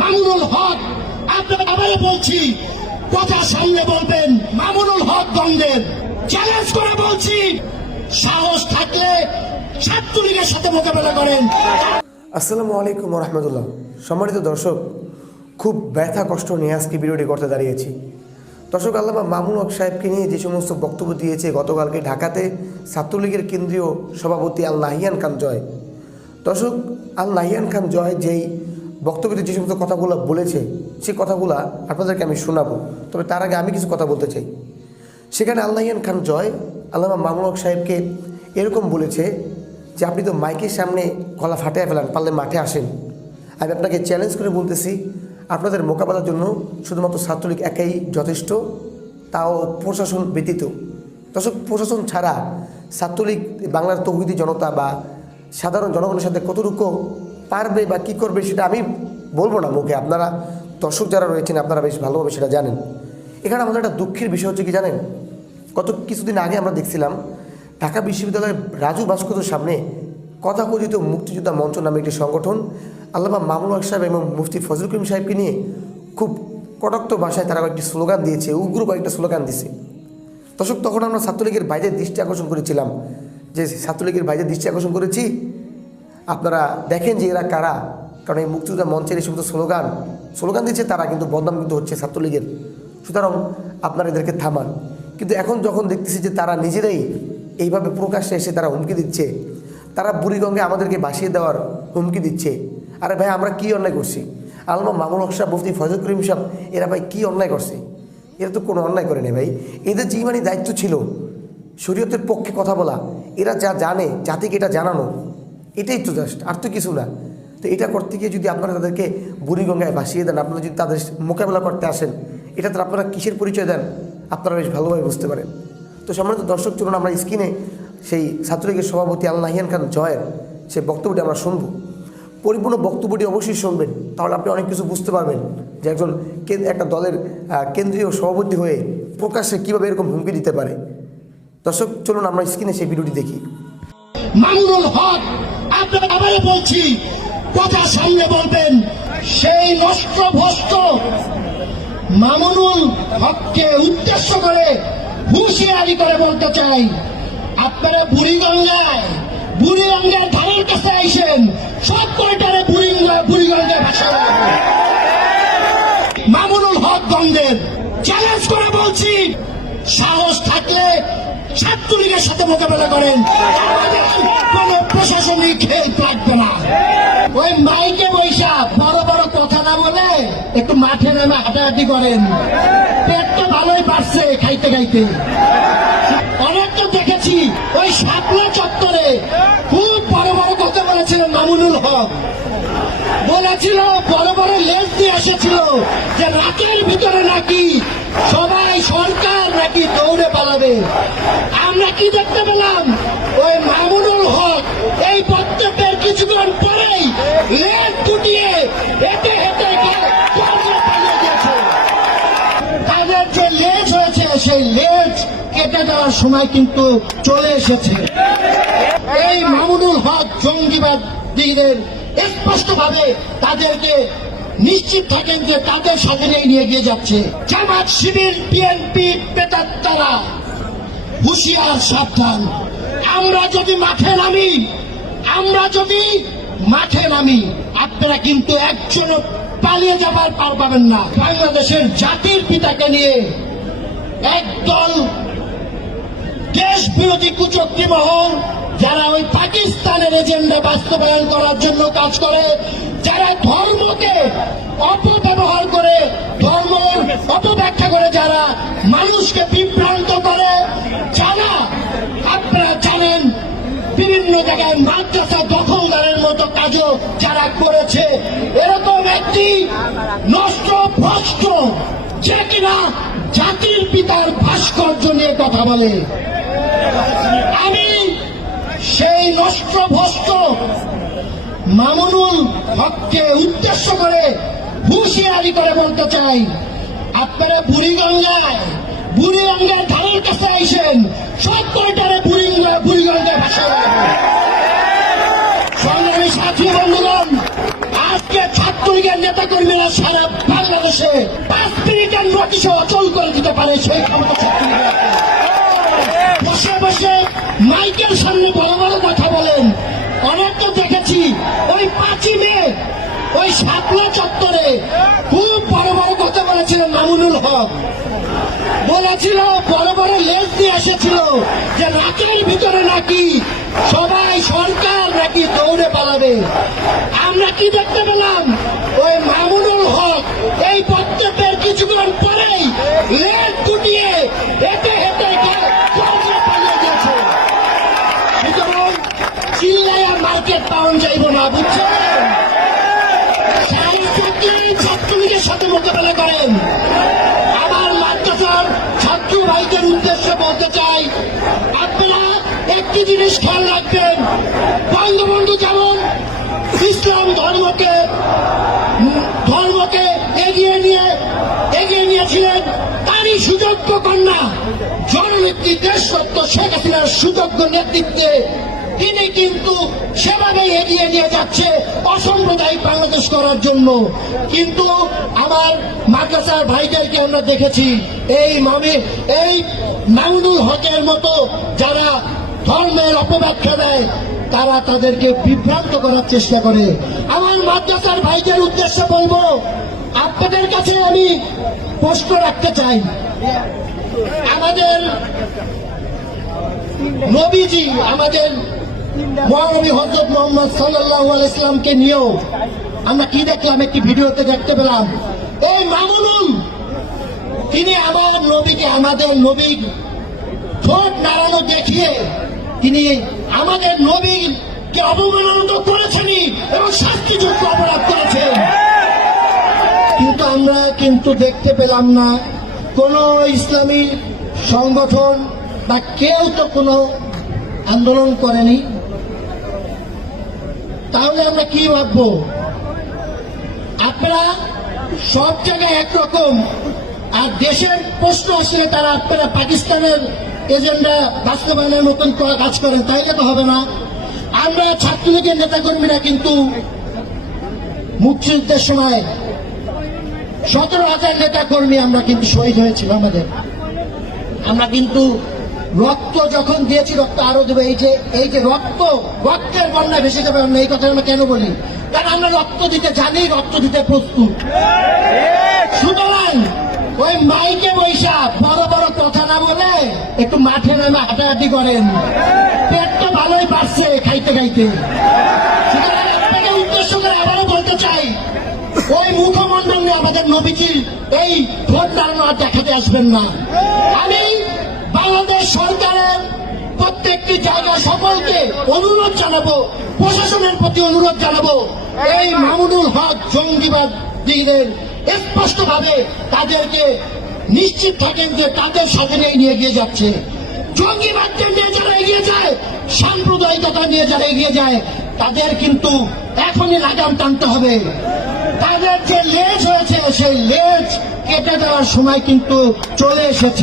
মামুনুল হক, আপনারা আবারও বলছি, কথা সামনে বলবেন। মামুনুল হক দ্বন্দ্বের চ্যালেঞ্জ করে বলছি, সাহস থাকলে ছাত্রলীগের সাথে মোকাবেলা করেন। আসসালামু আলাইকুম রহমতুল্লাহ। সম্মানিত দর্শক, খুব ব্যথা কষ্ট নিয়ে আজকে ভিডিওটি করতে দাঁড়িয়েছি। দর্শক, আল্লামা মামুনুল হক সাহেবকে নিয়ে যে সমস্ত বক্তব্য দিয়েছে গতকালকে ঢাকাতে ছাত্রলীগের কেন্দ্রীয় সভাপতি আল নাহিয়ান খান জয়। দর্শক, আল নাহিয়ান খান জয় যেই বক্তব্যতে যে সমস্ত কথাগুলো বলেছে, সেই কথাগুলো আপনাদেরকে আমি শোনাবো। তবে তার আগে আমি কিছু কথা বলতে চাই। সেখানে আল নাহিয়ান খান জয় আল্লামা মামুনুল হক সাহেবকে এরকম বলেছে যে আপনি তো মাইকের সামনে গলা ফাটিয়ে ফেলান, পারলে মাঠে আসেন। আমি আপনাকে চ্যালেঞ্জ করে বলতেছি, আপনাদের মোকাবেলার জন্য শুধুমাত্র ছাত্রলীগ একাই যথেষ্ট, তাও প্রশাসন ব্যতীত। দর্শক, প্রশাসন ছাড়া ছাত্রলীগ বাংলার তৌহিদি জনতা বা সাধারণ জনগণের সাথে কতটুকু পারবে বা কী করবে সেটা আমি বলবো না মুখে। আপনারা দর্শক যারা রয়েছেন আপনারা বেশ ভালোভাবে সেটা জানেন। এখানে আমাদের একটা দুঃখের বিষয় হচ্ছে কি জানেন, গত কিছুদিন আগে আমরা দেখছিলাম ঢাকা বিশ্ববিদ্যালয়ের রাজু ভাস্করের সামনে তথাকথিত মুক্তিযোদ্ধা মঞ্চ নামে একটি সংগঠন আল্লামা মামুনুল হক সাহেব এবং মুফতি ফজলুল করিম সাহেবকে নিয়ে খুব কটাক্ত ভাষায় তারা কয়েকটি স্লোগান দিয়েছে, উগ্র কয়েকটা স্লোগান দিয়েছে। দর্শক, তখন আমরা ছাত্রলীগের বাইরে দৃষ্টি আকর্ষণ করেছিলাম, যে ছাত্রলীগের বাইরে দৃষ্টি আকর্ষণ করেছি, আপনারা দেখেন যে এরা কারা। কারণ এই মুক্তিযোদ্ধা মঞ্চের এই সমস্ত স্লোগান দিচ্ছে তারা, কিন্তু বদনাম কিন্তু হচ্ছে ছাত্রলীগের। সুতরাং আপনারা এদেরকে থামান। কিন্তু এখন যখন দেখতেছি যে তারা নিজেরাই এইভাবে প্রকাশ্যে এসে তারা হুমকি দিচ্ছে, তারা বুড়িগঙ্গে আমাদেরকে ভাসিয়ে দেওয়ার হুমকি দিচ্ছে। আরে ভাই, আমরা কি অন্যায় করছি? আল্লামা মামুনুল হক সাহেব, মুফতি ফজলুল করিম সাহেব, এরা ভাই কি অন্যায় করছে? এরা তো কোনো অন্যায় করেনি ভাই। এদের যে ইমানি দায়িত্ব ছিল শরীয়তের পক্ষে কথা বলা, এরা যা জানে জাতিকে এটা জানানো, এটাই তো জাস্ট, আর তো কিছু না। তো এটা করতে গিয়ে যদি আপনারা তাদেরকে বুড়িগঙ্গায় ভাসিয়ে দেন, আপনারা যদি তাদের মোকাবেলা করতে আসেন, এটা তো আপনারা কিসের পরিচয় দেন আপনারা বেশ ভালোভাবে বুঝতে পারেন। তো সম্মানিত দর্শক, চলুন আমরা স্ক্রিনে সেই ছাত্রলীগের সভাপতি আল নাহিয়ান খান জয়ের সেই বক্তব্যটি আমরা শুনব। পরিপূর্ণ বক্তব্যটি অবশ্যই শুনবেন, তাহলে আপনি অনেক কিছু বুঝতে পারবেন যে একজন একটা দলের কেন্দ্রীয় সভাপতি হয়ে প্রকাশ্যে কীভাবে এরকম হুমকি দিতে পারে। দর্শক, চলুন আমরা স্ক্রিনে সেই ভিডিওটি দেখি। মামুনুল হক, আপনারা আবারও বলছি, কথা সামনে বলবেন। সেই নষ্ট ভ্রষ্ট মামুনুল হককে উদ্দেশ্য করে হুঁশিয়ারি করে বলতে চাই, আপনারা বুড়িগঙ্গার ধারের কাছে আইসেন, সব কয়টারে বুড়িগঙ্গায় ভাষা। মামুনুল হক দ্বন্দ্বের চ্যালেঞ্জ করে বলছি, সাহস থাকলে ছাত্রলীগের সাথে মোকাবেলা করেন। কোন প্রশাসনিক হেল্প লাগবে না। ওই মাইকে বৈশা বড় বড় কথা না বলে একটু মাঠে নেমে হাঁটাহাঁটি করেন। পেটটা ভালোই বাড়ছে খাইতে খাইতে। অনেক তো দেখেছি ওই শাপলা চত্বরে খুব বড় বড় কথা বলেছিলেন মামুনুল হক। বলেছিল, বড় বড় লেজ দিয়ে এসেছিল যে রাতের ভিতরে নাকি সবাই সরকার নাকি দৌড়ে পালাবে। আমরা কি দেখতে পেলাম? ওই মামুনুল হক এই বক্তব্যের কিছুক্ষণ পরেই লেজ ফুটিয়ে হেঁটে হেঁটে পালিয়ে গেছে। তাদের যে লেজ হয়েছে সেই লেজ কেটে দেওয়ার সময় কিন্তু চলে এসেছে। এই মামুনুল হক জঙ্গিবাদীদের স্পষ্টভাবে তাদেরকে নিশ্চিত থাকেন যে তাদের সাথে নিয়ে গিয়ে যাচ্ছে। জামাত, শিবির, বিএনপি, পেটাত্তারা হুঁশিয়ার, সাবধান। আমরা যদি মাঠে নামি আপনারা কিন্তু একজনও পালিয়ে যাবার পার পাবেন না। বাংলাদেশের জাতির পিতাকে নিয়ে একদল দেশ বিরোধী কুচক্রী মহল, যারা ওই পাকিস্তানের এজেন্ডা বাস্তবায়ন করার জন্য কাজ করে, যারা ধর্মকে অপব্যবহার করে, ধর্ম অপব্যাখ্যা করে, যারা মানুষকে বিভ্রান্ত করে, যারা আপনারা জানেন বিভিন্ন জায়গায় মাদ্রাসা দখলদারের মতো কাজও যারা করেছে, এরকম একটি নষ্ট ভ্রষ্ট যে কিনা জাতির পিতার ভাস্কর্য নিয়ে কথা বলে, আমি সেই নষ্ট ভ্রষ্ট মামুনুল হককে উদ্দেশ্য করে হুঁশিয়ারি করে বলতে চাই, আপনারা বুড়িগঙ্গার ধারের কাছে আইসেন, সব কয়টারে বুড়িগঙ্গায় ভাষা। সংগ্রামী সাথী বন্ধুগণ, আজকে ছাত্রলীগের নেতা কর্মীরা সারা বাংলাদেশে 5 মিনিটের নোটিশে অচল করে দিতে পারে সেই ক্ষমতা ছাত্রলীগের আছে। বসে বসে মাইকের সামনে বড় বড় কথা বলেন। অনেক তো দেখেছি ওই 5ই মে ওই শাপলা চত্বরে খুব বড় বড় কথা বলেছিলেন মামুনুল হক। বলেছিল বড় বড় লেজ দিয়ে এসেছিল যে রাতের ভিতরে নাকি সবাই সরকার নাকি দৌড়ে পালাবে। আমরা কি দেখতে পেলাম? ওই মামুনুল হক এই বক্তব্যের কিছুক্ষণ পরেই লেজ গুটিয়ে হেঁটে হেঁটে পালিয়ে গেছে। সুতরাং চিল্লাইয়া মার্কেট পাউন্ড যাইব না, বুঝছেন? ছাত্রলীগের সাথে মোকাবেলা করেন। আমার মাদ্রাসার ছাত্র ভাইদের উদ্দেশ্যে বলতে চাই, আপনারা একটি জিনিস খেয়াল রাখবেন, বঙ্গবন্ধু যেমন ইসলাম ধর্মকে এগিয়ে নিয়েছিলেন, তারই সুযোগ্য কন্যা জননেত্রী দেশরত্ন শেখ হাসিনার সুযোগ্য নেতৃত্বে তিনি কিন্তু সেভাবেই এগিয়ে নিয়ে যাচ্ছে অসাম্প্রদায়িক বাংলাদেশ করার জন্য। কিন্তু আমার মাদ্রাসার ভাইদেরকে আমরা দেখেছি এই মামুনুল হকের মতো যারা ধর্মের অপব্যাখ্যা দেয়, তারা তাদেরকে বিভ্রান্ত করার চেষ্টা করে। আমার মাদ্রাসার ভাইদের উদ্দেশ্যে বলবো, আপনাদের কাছে আমি প্রশ্ন রাখতে চাই। আমাদের নবীজি, আমাদের মহানবী হযরত মুহাম্মদ সাল্লাল্লাহু আলাইহি ওয়াসাল্লামকে নিয়েও আমরা কি দেখলাম? একটি ভিডিওতে দেখতে পেলাম এই মামুনুল তিনি আমাদের নবী ঠোঁট নাড়ানো দেখিয়ে তিনি আমাদের নবীকে অবমাননা তো করেছেনই এবং শাস্তিযোগ্য অপরাধ করেছেন। কিন্তু আমরা দেখতে পেলাম না কোন ইসলামী সংগঠন বা কেউ তো কোনো আন্দোলন করেনি। তাহলে আমরা কি ভাববো? আপনারা সব জায়গায় একরকম, আর দেশের প্রশ্ন আসলে আপনারা পাকিস্তানের এজেন্ডা বাস্তবায়নের মতন কাজ করেন, তাইলে তো হবে না। আমরা ছাত্রলীগের নেতাকর্মীরা কিন্তু মুক্তিযুদ্ধের সময় 17,000 নেতাকর্মী আমরা কিন্তু শহীদ হয়েছিল। আমরা কিন্তু রক্ত যখন দিয়েছি, রক্ত আরো দেবে। এই যে রক্তের বন্যা ভেসে যাবে, আমরা এই কথা আমরা কেন বলি? কারণ আমরা রক্ত দিতে জানি, রক্ত দিতে প্রস্তুত। সুতরাং ওই মাইকে বৈশা বড় বড় কথা না বলে একটু মাঠে নামে হাঁটাহাঁটি করেন, পেট তো ভালোই বাড়ছে খাইতে খাইতে। সুতরাং আপনাকে উদ্দেশ্য করে আবারও বলতে চাই, ওই মুখমণ্ডল নিয়ে আমাদের নবীজির এই ভোট দাঁড়ানো আর দেখাতে আসবেন না। আমি বাংলাদেশ সরকারের প্রত্যেকটি জায়গায় সকলকে অনুরোধ জানাবো, প্রশাসনের প্রতি অনুরোধ জানাবো, এই মামুনুল হক জঙ্গিবাদীদের স্পষ্টভাবে তাদেরকে নিশ্চিত থাকেন যে তাদের সাথে নিয়ে এগিয়ে যাচ্ছে। জঙ্গিবাদকে নিয়ে যারা এগিয়ে যায়, সাম্প্রদায়িকতা নিয়ে যারা এগিয়ে যায়, তাদের কিন্তু এখনই লাগাম টানতে হবে। তাদের যে লেজ হয়েছে সেই লেজ কেটে দেওয়ার সময় কিন্তু চলে এসেছে।